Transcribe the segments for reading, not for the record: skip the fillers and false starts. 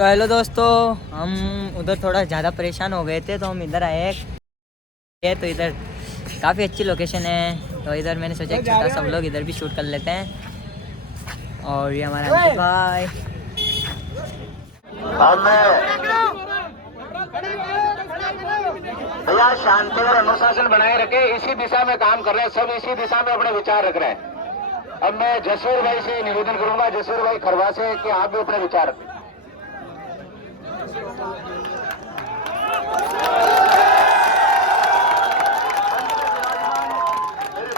तो हेलो दोस्तों, हम उधर थोड़ा ज़्यादा परेशान हो गए थे तो हम इधर आए हैं। तो इधर काफ़ी अच्छी लोकेशन है, तो इधर मैंने सोचा एक छोटा सा व्लॉग इधर भी शूट कर लेते हैं। और ये हमारा अंकित भाई। भैया शांति और अनुशासन बनाए रखे, इसी दिशा में काम कर रहे हैं, सब इसी दिशा में अपने विचार रख रहे हैं। अब मैं जसूर भाई से निवेदन करूंगा, जसूर भाई खरवा से, कि आप भी अपने विचार रखें। मेरे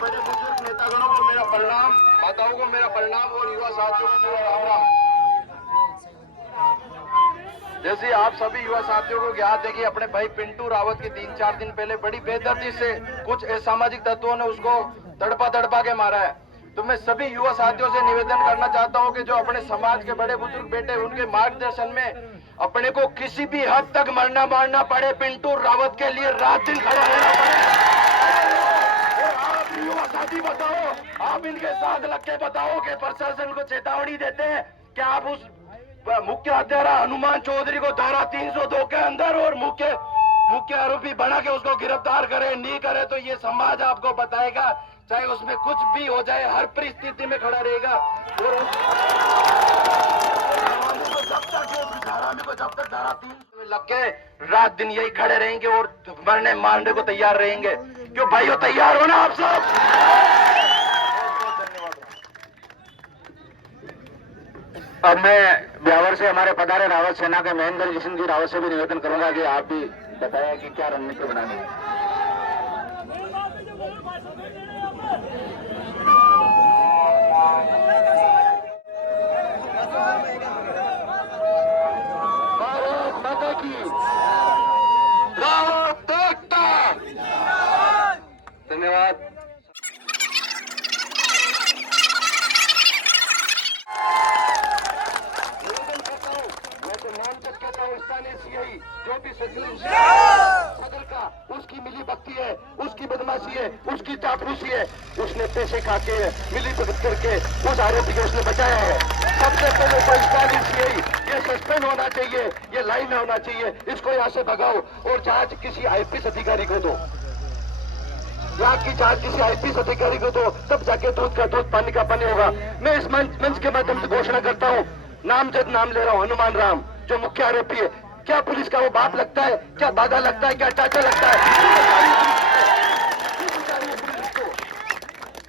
बड़े बुजुर्ग नेतागणों को मेरा प्रणाम, माताओं को मेरा प्रणाम और युवा साथियों को मेरा राम राम। जैसे आप सभी युवा साथियों को ज्ञात है कि अपने भाई पिंटू रावत की 3-4 दिन पहले बड़ी बेदर्दी से कुछ असामाजिक तत्वों ने उसको तड़पा के मारा है। तो मैं सभी युवा साथियों से निवेदन करना चाहता हूं कि जो अपने समाज के बड़े बुजुर्ग बेटे, उनके मार्गदर्शन में अपने को किसी भी हद तक मरना मारना पड़े, पिंटू रावत के लिए रात दिन खड़ा होना पड़े। और आप युवा साथी बताओ, आप इनके साथ लग के बताओ कि प्रशासन को चेतावनी देते हैं कि आप उस मुख्य हत्यारा हनुमान चौधरी को धारा 302 के अंदर और मुख्य आरोपी बना के उसको गिरफ्तार करे। नहीं करे तो ये समाज आपको बताएगा, चाहे उसमें कुछ भी हो जाए, हर परिस्थिति में खड़ा रहेगा। और जब तक धारा 3 में लग के रात दिन यही खड़े रहेंगे और मरने मारने को तैयार रहेंगे। क्यों भाइयों, तैयार हो ना आप सब? अब मैं ब्यावर से हमारे पधारे रावत सेना के महेंद्र सिंह जी रावत से भी निवेदन करूंगा कि आप भी बताया कि क्या रणनीति बनानी है। भारत माता की रावत एकता। धन्यवाद। जो भी सदर का उसकी मिली भक्ति है, उसकी बदमाशी है, उसकी चापलूसी है, उसने पैसे खाके मिली भगत करके उस आरोपी को उसने बचाया है। सबसे पहले पाकिस्तानी सीआई ये सस्पेंड होना चाहिए, ये लाइन में होना चाहिए, इसको यहाँ से भगाओ और जांच किसी आईपीएस अधिकारी को दो। यहाँ की जांच किसी आईपीएस अधिकारी को दो, तब जाके दूध का दूध पानी का पानी होगा। मैं इस मंच के माध्यम से घोषणा करता हूँ, नामजद नाम ले रहा हूँ, हनुमान राम जो मुख्य आरोपी है। क्या पुलिस का वो बाप लगता है, क्या दादा लगता है, क्या चाचा लगता है?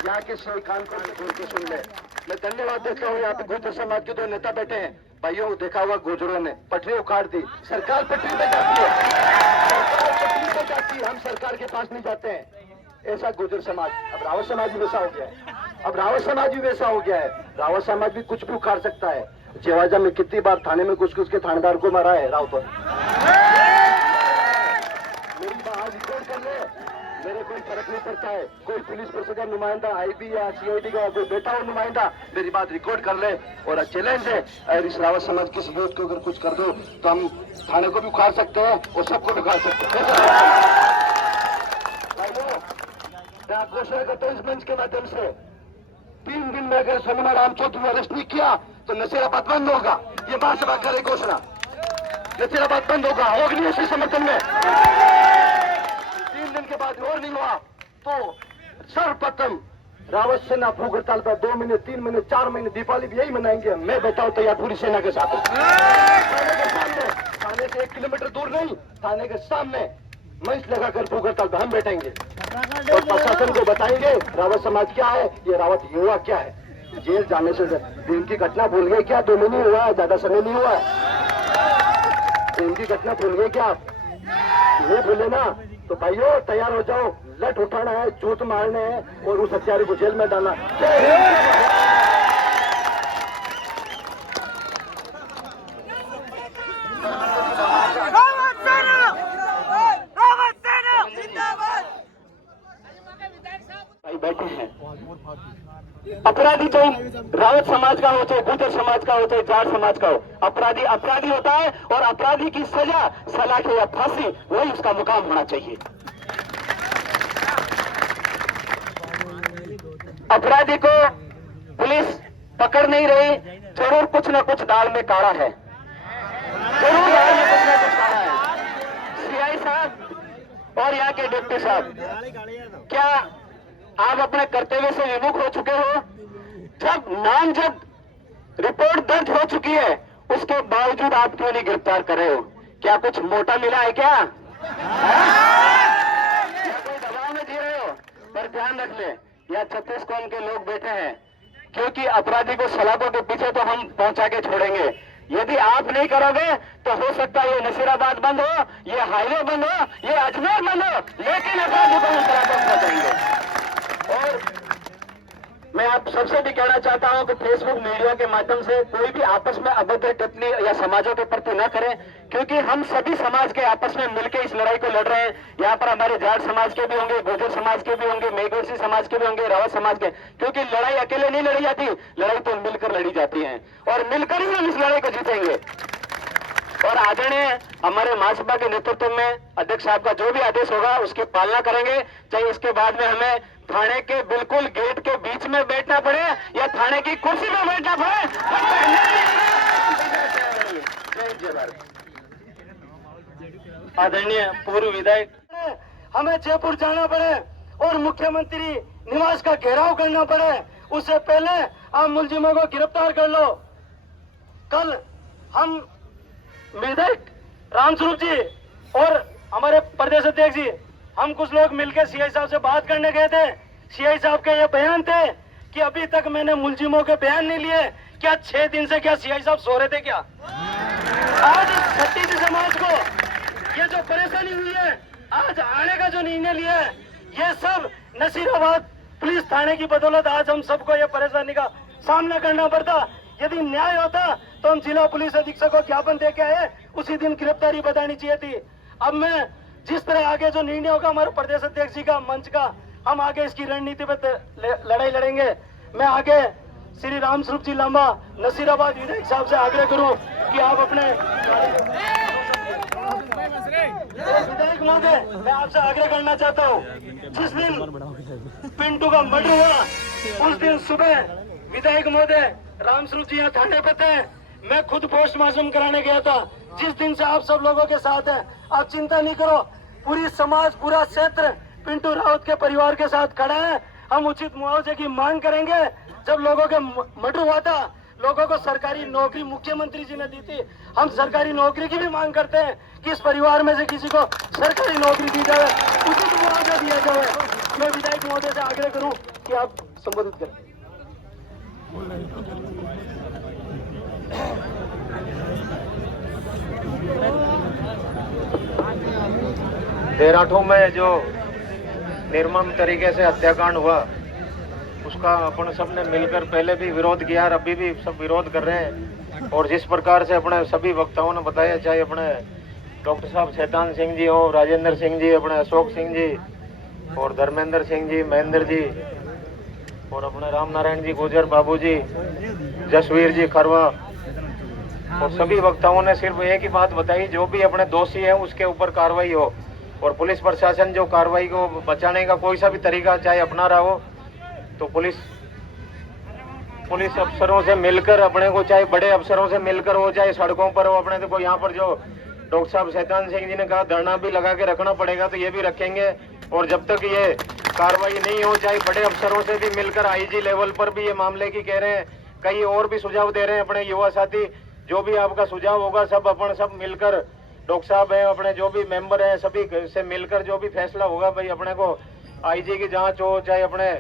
यहाँ के सही कान को खोल के सुन ले। मैं धन्यवाद देता हूँ, यहाँ पे गुर्जर समाज के 2 नेता बैठे हैं। भाइयों, देखा हुआ गुर्जरों ने पटरी उखाड़ दी, सरकार पटरी पे जाती है, सरकार पटरी पे जाती है, हम सरकार के पास नहीं जाते हैं। ऐसा गुर्जर समाज, अब रावत समाज भी वैसा हो गया है, अब रावत समाज भी वैसा हो गया है। रावत समाज भी कुछ भी उखाड़ सकता है। जेवाजा में कितनी बार थाने में कुछ के थानेदार को मारा है रावत। मेरी बात रिकॉर्ड कर ले, मेरे कोई फर्क नहीं पड़ता है। कोई पुलिस प्रशासन का नुमाइंदा, आईबी या सीआईडी का कोई बैठा हो नुमाइंदा, मेरी बात रिकॉर्ड कर ले। और चैलेंज है, अगर इस रावत समाज के सबूत को अगर कुछ कर दो तो हम थाने को भी उखाड़ सकते हैं और सबको भी उखाड़ सकते हैं। मैं घोषणा करता हूँ इस मंच के माध्यम से, 3 दिन में अगर हनुमान राम चौधरी अरेस्ट नहीं किया तो नशेराबाद बंद होगा। ये महासभा करे घोषणा, नशेराबाद बंद होगा। होगी इसी समर्थन में 3 दिन के बाद और नहीं हुआ तो सर्वप्रथम रावत सेना भूख हड़ताल पर 2 महीने, 3 महीने, 4 महीने, दीपावली भी यही मनाएंगे। मैं बैठा हूं तैयार पूरी सेना के साथ। थाने के सामने, थाने से 1 किलोमीटर दूर नहीं, थाने के सामने मंच लगाकर भूख हड़ताल पर हम बैठेंगे और प्रशासन को बताएंगे रावत समाज क्या है, ये रावत युवा क्या है। जेल जाने से दिन की घटना भूल गए क्या? 2 महीने हुआ है, ज्यादा समय नहीं हुआ है। दिन की घटना भूल गए क्या? नहीं भूले ना तो भाइयों तैयार हो जाओ, लट उठाना है, जूत मारने हैं और उस हत्यारे को जेल में डालना। बैठे हैं अपराधी, चाहे रावत समाज का हो, चाहे गुर्जर समाज का हो, चाहे जाट समाज का हो, अपराधी अपराधी होता है और अपराधी की सजा सलाखे या फांसी वही उसका मुकाम होना चाहिए। अपराधी को पुलिस पकड़ नहीं रही, जरूर कुछ न कुछ दाल में काढ़ा है। जरूर आज ये कुछ ना कुछ खाना है। सीआई साहब और यहाँ के डिप्टी साहब, क्या आप अपने कर्तव्य से विमुख हो चुके हो? जब रिपोर्ट दर्ज हो चुकी है उसके बावजूद आप क्यों नहीं गिरफ्तार कर रहे हो? क्या कुछ मोटा मिला है क्या? या कोई दबाव में जी रहे हो? पर ध्यान रख ले, यहाँ 36 कौम के लोग बैठे हैं, क्योंकि अपराधी को सलाखों के पीछे तो हम पहुंचा के छोड़ेंगे। यदि आप नहीं करोगे तो हो सकता है ये नसीराबाद बंद हो, ये हाईवे बंद हो, ये अजमेर बंद हो, लेकिन अपराधी को हम सलाखों में पहुंचाएंगे। और मैं आप सबसे भी कहना चाहता हूं कि फेसबुक मीडिया के माध्यम से कोई भी आपस में अभद्र टिप्पणी या समाजों के प्रति न करें, क्योंकि हम सभी समाज के आपस में मिलकर इस लड़ाई को लड़ रहे हैं। यहाँ पर हमारे जाट समाज के भी होंगे, गुर्जर समाज के भी होंगे, मेघवर्षी समाज के भी होंगे, रावत समाज के, क्योंकि लड़ाई अकेले नहीं लड़ी जाती, लड़ाई तो मिलकर लड़ी जाती है और मिलकर ही हम इस लड़ाई को जीतेंगे। और आदरणीय हमारे महासभा के नेतृत्व में अध्यक्ष साहब का जो भी आदेश होगा उसकी पालना करेंगे, चाहे इसके बाद में हमें थाने के बिल्कुल गेट के बीच में बैठना पड़े या थाने की कुर्सी में बैठना पड़े। आदरणीय पूर्व विधायक, हमें जयपुर जाना पड़े और मुख्यमंत्री निवास का घेराव करना पड़े, उससे पहले आप मुलजिमों को गिरफ्तार कर लो। कल हम विधायक रामस्वरूप जी और हमारे प्रदेश अध्यक्ष जी, हम कुछ लोग मिलकर सीआई साहब से बात करने गए थे। सीआई साहब के ये बयान थे कि अभी तक मैंने मुलजिमों के बयान नहीं लिए। क्या 6 दिन से क्या सीआई साहब सो रहे थे क्या? आज छत्तीस समाज को ये जो परेशानी हुई है, आज आने का जो निर्णय लिया है, ये सब नसीराबाद पुलिस थाने की बदौलत आज हम सबको ये परेशानी का सामना करना पड़ता। यदि न्याय होता तो हम जिला पुलिस अधीक्षक को ज्ञापन दे के आए, उसी दिन गिरफ्तारी बतानी चाहिए थी। अब मैं जिस तरह आगे जो निर्णय होगा हमारे प्रदेश अध्यक्ष जी का मंच का, हम आगे इसकी रणनीति पे लड़ाई लड़ेंगे। मैं आगे श्री रामस्वरूप जी लांबा नसीराबाद विधायक साहब से आग्रह करूं कि आप अपने विधायक महोदय, मैं आपसे आग्रह करना चाहता हूं, जिस दिन पिंटू का मर्डर हुआ उस दिन सुबह विधायक महोदय रामस्वरूप जी यहाँ थाने पे थे, मैं खुद पोस्टमार्टम कराने गया था। जिस दिन से आप सब लोगों के साथ हैं, आप चिंता नहीं करो, पूरी समाज पूरा क्षेत्र पिंटू रावत के परिवार के साथ खड़ा है। हम उचित मुआवजे की मांग करेंगे। जब लोगों के मर्डर हुआ था, लोगों को सरकारी नौकरी मुख्यमंत्री जी ने दी थी, हम सरकारी नौकरी की भी मांग करते हैं कि इस परिवार में से किसी को सरकारी नौकरी दी जाए, उचित मुआवजा दिया जाए। मैं विधायक महोदय से आग्रह करूं कि आप संबोधित करें। देहरादून में जो निर्मम तरीके से हत्याकांड हुआ, उसका अपन सब ने मिलकर पहले भी विरोध किया और अभी भी सब विरोध कर रहे हैं। और जिस प्रकार से अपने सभी वक्ताओं ने बताया, चाहे अपने डॉक्टर साहब शैतान सिंह जी हो, राजेंद्र सिंह जी, अपने अशोक सिंह जी और धर्मेंद्र सिंह जी, महेंद्र जी और अपने राम नारायण जी गुजर, बाबू जी, जसवीर जी खरवा, और सभी वक्ताओं ने सिर्फ एक ही बात बताई, जो भी अपने दोषी है उसके ऊपर कार्रवाई हो। और पुलिस प्रशासन जो कार्रवाई को बचाने का कोई सा भी तरीका चाहे अपना रहा हो, तो पुलिस अफसरों से मिलकर अपने को, चाहे बड़े अफसरों से मिलकर हो, चाहे सड़कों पर हो, अपने को यहाँ पर जो डॉक्टर साहब शैतान सिंह जी ने कहा धरना भी लगा के रखना पड़ेगा, तो ये भी रखेंगे। और जब तक ये कार्रवाई नहीं हो, चाहे बड़े अफसरों से भी मिलकर आईजी लेवल पर भी ये मामले की कह रहे हैं, कई और भी सुझाव दे रहे हैं अपने युवा साथी, जो भी आपका सुझाव होगा सब अपन सब मिलकर, डॉक्टर साहब हैं, अपने जो भी मेंबर हैं, सभी से मिलकर जो भी फैसला होगा भाई, अपने को आईजी की जांच हो, चाहे अपने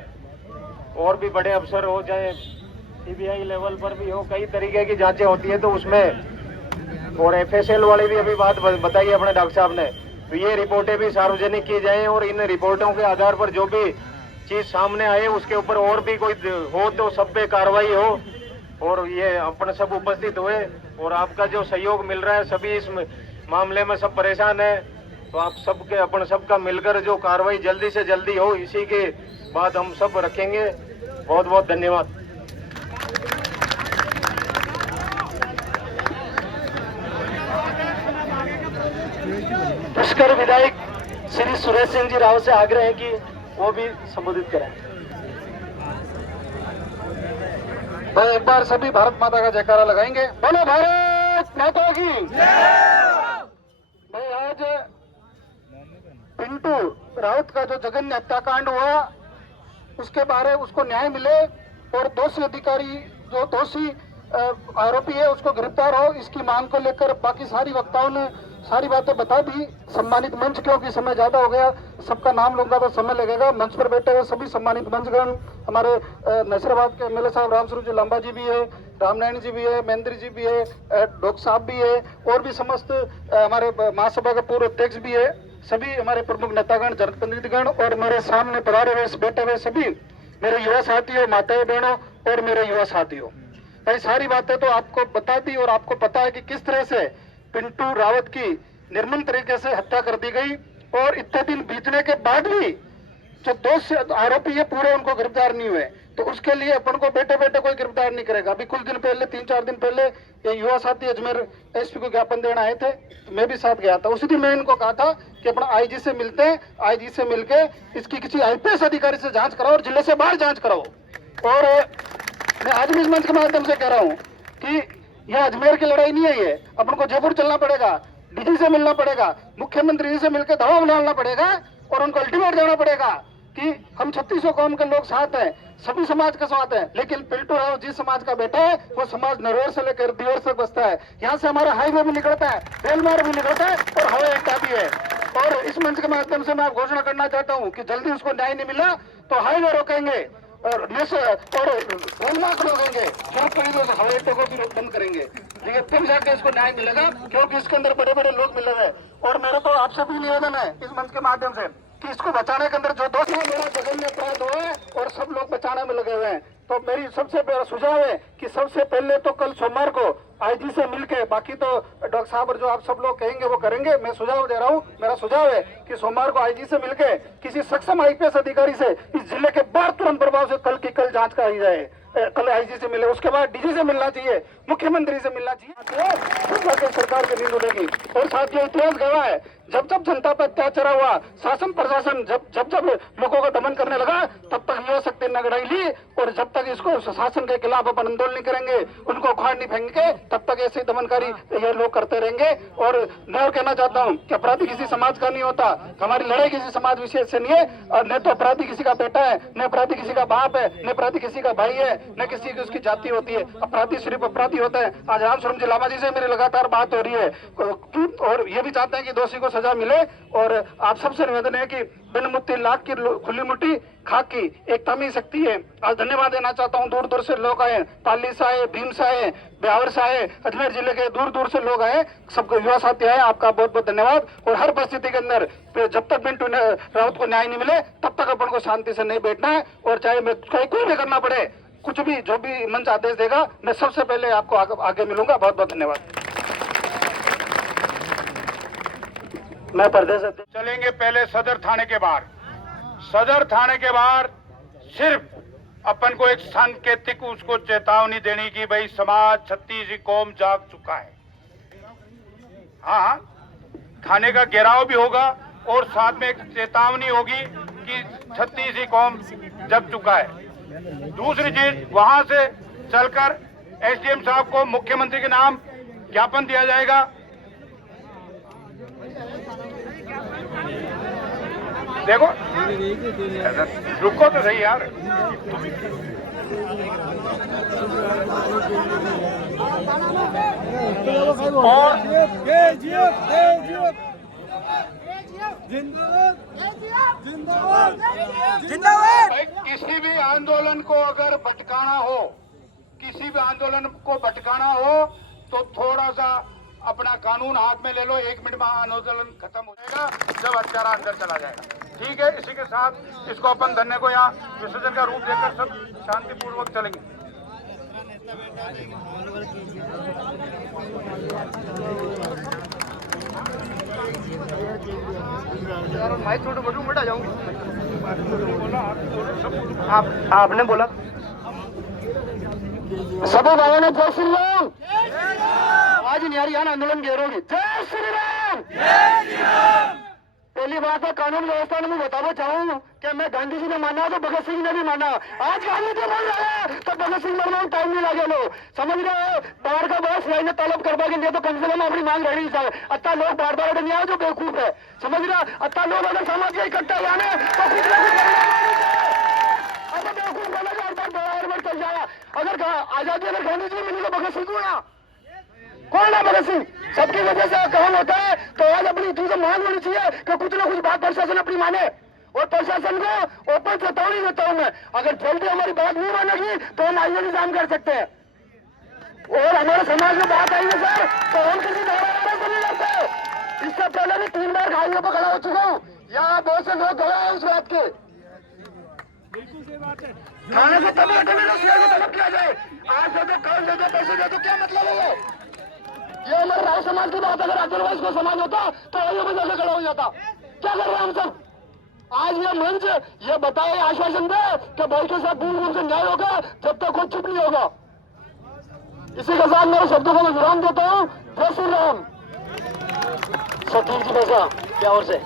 और भी बड़े अफसर हो, चाहे सीबीआई लेवल पर भी हो, कई तरीके की जांचें होती है, तो उसमें और एफएसएल वाली भी अभी बात बताई अपने डॉक्टर साहब ने, तो ये रिपोर्टें भी सार्वजनिक की जाएं और इन रिपोर्टों के आधार पर जो भी चीज सामने आए उसके ऊपर और भी कोई हो तो सब पे कार्रवाई हो। और ये अपने सब उपस्थित हुए और आपका जो सहयोग मिल रहा है, सभी इस मामले में सब परेशान है, तो आप सबके अपन सबका मिलकर जो कार्रवाई जल्दी से जल्दी हो, इसी के बाद हम सब रखेंगे। बहुत बहुत धन्यवाद। पुष्कर विधायक श्री सुरेश सिंह जी राव से आग्रह है कि वो भी संबोधित करें। तो एक बार सभी भारत माता का जयकारा लगाएंगे। बोलो भारत भारत माता की। भाई आज पिंटू रावत का जो जघन्य हत्याकांड हुआ उसके बारे उसको न्याय मिले और दोषी अधिकारी जो दोषी आरोपी है उसको गिरफ्तार हो, इसकी मांग को लेकर बाकी सारी वक्ताओं ने सारी बातें बता दी। सम्मानित मंच, क्योंकि समय ज्यादा हो गया, सबका नाम लूंगा तो समय लगेगा। मंच पर बैठे हुए सभी सम्मानित मंचगण, हमारे नसीराबाद के एमएलए साहब रामस्वरूप जी लांबा जी भी है, रामनारायण जी भी है, महेंद्र जी भी है, डॉक्टर साहब भी है और भी समस्त हमारे महासभा के पूर्व अध्यक्ष भी है, सभी हमारे प्रमुख नेतागण, जनप्रतिनिधिगण और मेरे सामने पधारे हुए बैठे हुए सभी मेरे युवा साथियों, माताएं बहनों और मेरे युवा साथियों, भाई सारी बातें तो आपको बता दी और आपको पता है कि किस तरह से पिंटू रावत की निर्मम तरीके से हत्या कर दी गई और इतने दिन बीतने के बाद भी जो दोषी आरोपी है पूरे उनको गिरफ्तार नहीं हुए। तो उसके लिए अपन को बैठे बैठे कोई गिरफ्तार नहीं करेगा। अभी कुछ दिन पहले 3-4 दिन पहले ये युवा साथी अजमेर एसपी को ज्ञापन देना आए थे, तो मैं भी साथ गया था। उसी दिन मैं इनको कहा था कि अपना आईजी से मिलते हैं, आईजी से मिलके इसकी किसी आईपीएस अधिकारी से जांच कराओ और जिले से बाहर जांच कराओ। और मैं आज भी इस मंच के माध्यम से कह रहा हूँ कि यह अजमेर की लड़ाई नहीं है, ये अपन को जयपुर चलना पड़ेगा, डीजी से मिलना पड़ेगा, मुख्यमंत्री जी से मिलकर दबाव डालना पड़ेगा और उनको अल्टीमेट देना पड़ेगा कि हम 3600 कौम के लोग साथ हैं, सभी समाज के साथ हैं, लेकिन पिंटू राव जिस समाज का बेटा है वो समाज नरवर से लेकर दियोर तक बसता है। यहाँ से हमारा हाईवे भी निकलता है, रेल मार्ग भी निकलता है और हवाई अड्डा भी है। और इस मंच के माध्यम से मैं घोषणा करना चाहता हूँ कि जल्दी उसको न्याय नहीं मिला तो हाईवे रोकेंगे और रेल मार्ग रोकेंगे, हवाई अड्डे को भी बंद करेंगे, ठीक है, फिर जाके इसको न्याय मिलेगा, क्योंकि इसके अंदर बड़े बड़े लोग मिले हुए। और मेरा तो आपसे भी निवेदन है इस मंच के माध्यम से कि इसको बचाने के अंदर जो दोस्त है मेरा जघन्य अपराध हुआ है और सब लोग बचाने में लगे हुए हैं। तो मेरी सबसे बड़ा सुझाव है कि सबसे पहले तो कल सोमवार को आईजी से मिलके, बाकी तो डॉक्टर साहब और जो आप सब लोग कहेंगे वो करेंगे, मैं सुझाव दे रहा हूँ, मेरा सुझाव है कि सोमवार को आईजी से मिलके किसी सक्षम आईपीएस अधिकारी से इस जिले के बाहर तुरंत प्रभाव से कल की कल जांच कराई जाए। कल आईजी से मिले, उसके बाद डीजी से मिलना चाहिए, मुख्यमंत्री से मिलना चाहिए, सरकार की नींद उड़ेगी। और साथियों, इतिहास गवाह है, जब जब जनता पर अत्याचार हुआ, शासन प्रशासन जब लोगों को दमन करने लगा, तब तक युवा शक्ति ने लड़ाई ली और जब तक इसको शासन के खिलाफ अपन आंदोलन नहीं करेंगे, उनको उखाड़ नहीं फेंकेंगे, तब तक ऐसे दमनकारी ये लोग करते रहेंगे। और मैं और कहना चाहता हूँ कि अपराधी किसी समाज का नहीं होता, हमारी लड़ाई किसी समाज विशेष से नहीं है, और न तो अपराधी किसी का बेटा है, न अपराधी किसी का बाप है, न अपराधी किसी का भाई है, न किसी की उसकी जाति होती है। अपराधी सिर्फ अपराधी होता है। आज रामस्वरूप जी लांबा जी से मेरी लगातार बात हो रही है और ये भी चाहते हैं कि दोषी को सजा मिले। और आप सबसे निवेदन है कि बिन मुट्ठी लाख की खुली मुट्ठी खाक की एकता में शक्ति है। आज धन्यवाद देना चाहता हूँ, दूर दूर से लोग आए, पाली से आए, भीम से आए, ब्यावर से आए, अजमेर जिले के दूर दूर से लोग आए, सबको युवा साथी आए, आपका बहुत बहुत धन्यवाद। और हर परिस्थिति के अंदर जब तक पिंटू रावत को न्याय नहीं मिले तब तक अपन को शांति से नहीं बैठना है। और चाहे मैं कोई भी करना पड़े, कुछ भी जो भी मंच आदेश देगा, मैं सबसे पहले आपको आगे मिलूंगा। बहुत बहुत धन्यवाद। मैं प्रदेश चलेंगे पहले सदर थाने के बाहर। सदर थाने के बाहर सिर्फ अपन को एक सांकेतिक उसको चेतावनी देनी की भाई समाज 36 कौम जाग चुका है। हाँ, थाने का घेराव भी होगा और साथ में एक चेतावनी होगी कि 36 कौम जग चुका है। दूसरी चीज, वहां से चलकर एसडीएम साहब को मुख्यमंत्री के नाम ज्ञापन दिया जाएगा। देखो, रुको तो सही यार। और भाई किसी भी आंदोलन को अगर भटकाना हो, किसी भी आंदोलन को भटकाना हो तो थोड़ा सा अपना कानून हाथ में ले लो। 1 मिनट में आंदोलन खत्म हो जाएगा जब हत्यारा अंदर चला जाएगा। ठीक है, इसी के साथ इसको अपन धरने को यहाँ विसर्जन का रूप देकर सब शांतिपूर्वक चलेंगे। आपने बोला सभी भाइयों ने जय श्री राम। आज हरियाणा आंदोलन घेरोगी। जय श्री राम। पहली बात है, कानून व्यवस्था में बताना चाहूँ कि मैं गांधी जी ने माना तो भगत सिंह ने भी माना। आज गांधी जी बोल रहे हैं तो भगत सिंह मरना टाइम नहीं लगे। लो समझ रहे हो, बाहर का बॉस सीआई ने तलब करवा के लिया तो कम से कम अपनी मांग रहनी चाहिए। अत्ता लोग बार बार नहीं आए जो बेवकूफ है, समझ रहा। अत्ता लोग अगर समाज के इकट्ठा जाने तो कुछ ना कुछ अगर बेवकूफ बनेगा और बार चल जाएगा। अगर आजादी अगर गांधी जी मिली तो भगत सिंह कौन है? भगत सिंह सबकी वजह से काम होता है। तो आज अपनी चीजें मांग होनी चाहिए कि कुछ ना कुछ बात प्रशासन अपनी माने, और प्रशासन को ओपन चेतावनी देता हूं मैं, अगर जल्दी हमारी बात नहीं मानेगी तो हम आइए निजाम कर सकते हैं। और हमारे समाज में बात आई है सर तो हम किसी धारा से नहीं लड़ते। इससे पहले भी 3 बार घायलों पर खड़ा हो चुका हूँ, यहाँ बहुत से लोग गए हैं उस बात के। थाने से तभी हटेंगे तो सीआई को तलब किया जाए। आज दे दो, कल दे दो, पैसे दे दो, क्या मतलब है ये हमारे राय समाज की बात। अगर अदरवाइज को समाज होता तो आइए बजा के खड़ा हो जाता। क्या कर रहे हैं हम सब? आज ये मंच ये बताए, आश्वासन दे कि भाई के साथ पूर्ण रूप से न्याय होगा, जब तक कोई चुप नहीं होगा। इसी के साथ मेरे शब्दों को मैं विराम देता हूँ। जय श्री राम। सतीश जी बैसा क्या और से